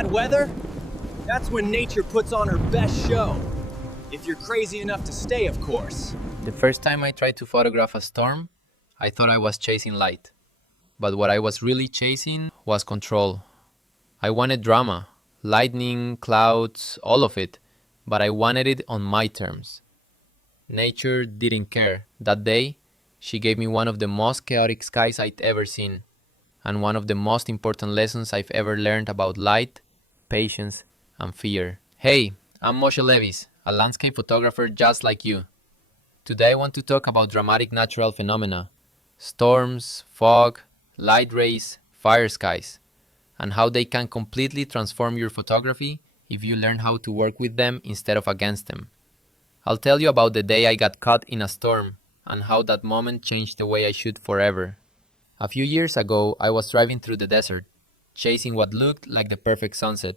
bad weather? That's when nature puts on her best show. If you're crazy enough to stay, of course. The first time I tried to photograph a storm, I thought I was chasing light. But what I was really chasing was control. I wanted drama, lightning, clouds, all of it, but I wanted it on my terms. Nature didn't care. That day, she gave me one of the most chaotic skies I'd ever seen, and one of the most important lessons I've ever learned about light, patience, and fear. Hey, I'm Moshe Levis, a landscape photographer just like you. Today I want to talk about dramatic natural phenomena, storms, fog, light rays, fire skies, and how they can completely transform your photography if you learn how to work with them instead of against them. I'll tell you about the day I got caught in a storm and how that moment changed the way I shoot forever. A few years ago, I was driving through the desert, chasing what looked like the perfect sunset.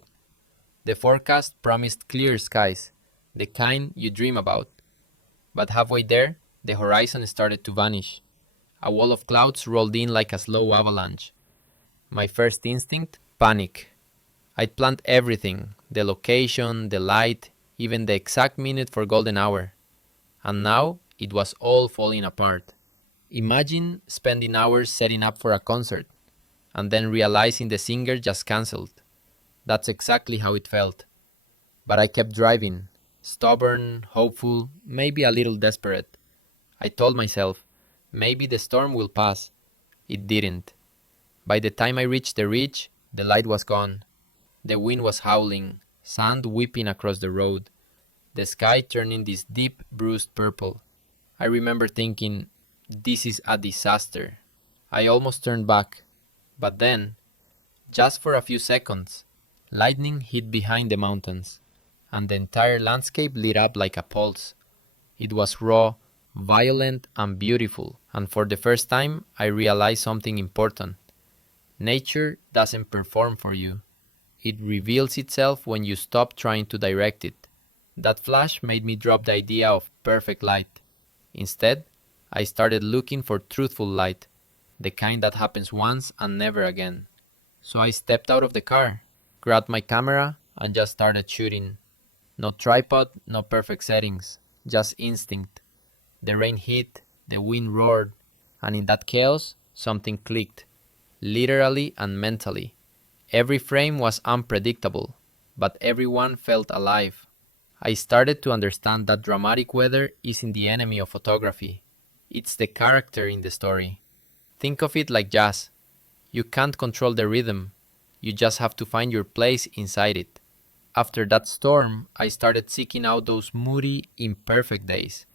The forecast promised clear skies, the kind you dream about. But halfway there, the horizon started to vanish. A wall of clouds rolled in like a slow avalanche. My first instinct? Panic. I'd planned everything, the location, the light, even the exact minute for golden hour. And now, it was all falling apart. Imagine spending hours setting up for a concert, and then realizing the singer just cancelled. That's exactly how it felt. But I kept driving, stubborn, hopeful, maybe a little desperate. I told myself, maybe the storm will pass. It didn't. By the time I reached the ridge, the light was gone. The wind was howling, sand whipping across the road, the sky turning this deep bruised purple. I remember thinking, this is a disaster. I almost turned back. But then, just for a few seconds, lightning hit behind the mountains, and the entire landscape lit up like a pulse. It was raw, violent, and beautiful, and for the first time, I realized something important. Nature doesn't perform for you. It reveals itself when you stop trying to direct it. That flash made me drop the idea of perfect light. Instead, I started looking for truthful light, the kind that happens once and never again. So I stepped out of the car, grabbed my camera, and just started shooting. No tripod, no perfect settings, just instinct. The rain hit, the wind roared, and in that chaos, something clicked, literally and mentally. Every frame was unpredictable, but everyone felt alive. I started to understand that dramatic weather isn't the enemy of photography. It's the character in the story. Think of it like jazz. You can't control the rhythm. You just have to find your place inside it. After that storm, I started seeking out those moody, imperfect days.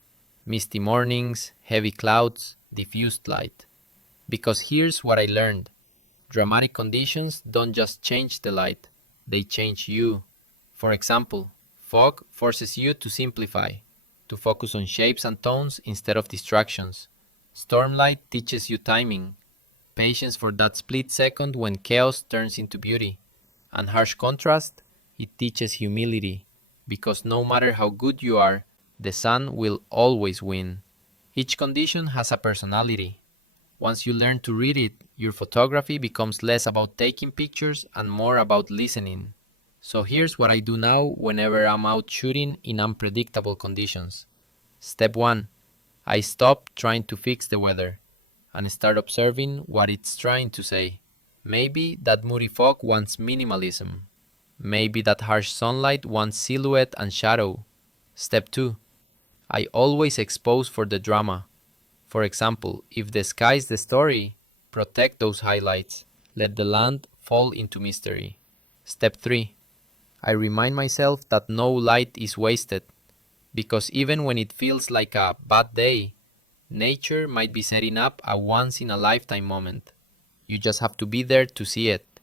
Misty mornings, heavy clouds, diffused light. Because here's what I learned. Dramatic conditions don't just change the light, they change you. For example, fog forces you to simplify, to focus on shapes and tones instead of distractions. Stormlight teaches you timing, patience for that split second when chaos turns into beauty. And harsh contrast, it teaches humility, because no matter how good you are, the sun will always win. Each condition has a personality. Once you learn to read it, your photography becomes less about taking pictures and more about listening. So here's what I do now whenever I'm out shooting in unpredictable conditions. Step 1. I stop trying to fix the weather and start observing what it's trying to say. Maybe that moody fog wants minimalism. Maybe that harsh sunlight wants silhouette and shadow. Step 2. I always expose for the drama. For example, if the sky is the story, protect those highlights. Let the land fall into mystery. Step 3. I remind myself that no light is wasted, because even when it feels like a bad day, nature might be setting up a once-in-a-lifetime moment. You just have to be there to see it.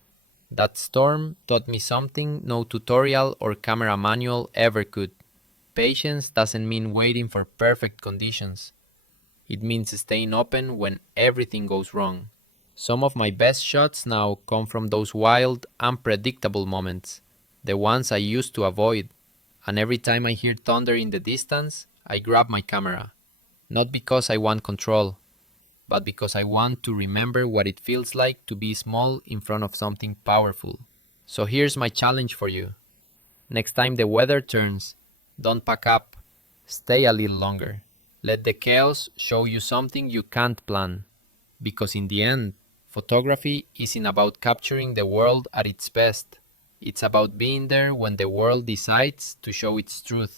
That storm taught me something no tutorial or camera manual ever could. Patience doesn't mean waiting for perfect conditions. It means staying open when everything goes wrong. Some of my best shots now come from those wild, unpredictable moments, the ones I used to avoid. And every time I hear thunder in the distance, I grab my camera. Not because I want control, but because I want to remember what it feels like to be small in front of something powerful. So here's my challenge for you. Next time the weather turns, don't pack up. Stay a little longer. Let the chaos show you something you can't plan. Because in the end, photography isn't about capturing the world at its best. It's about being there when the world decides to show its truth.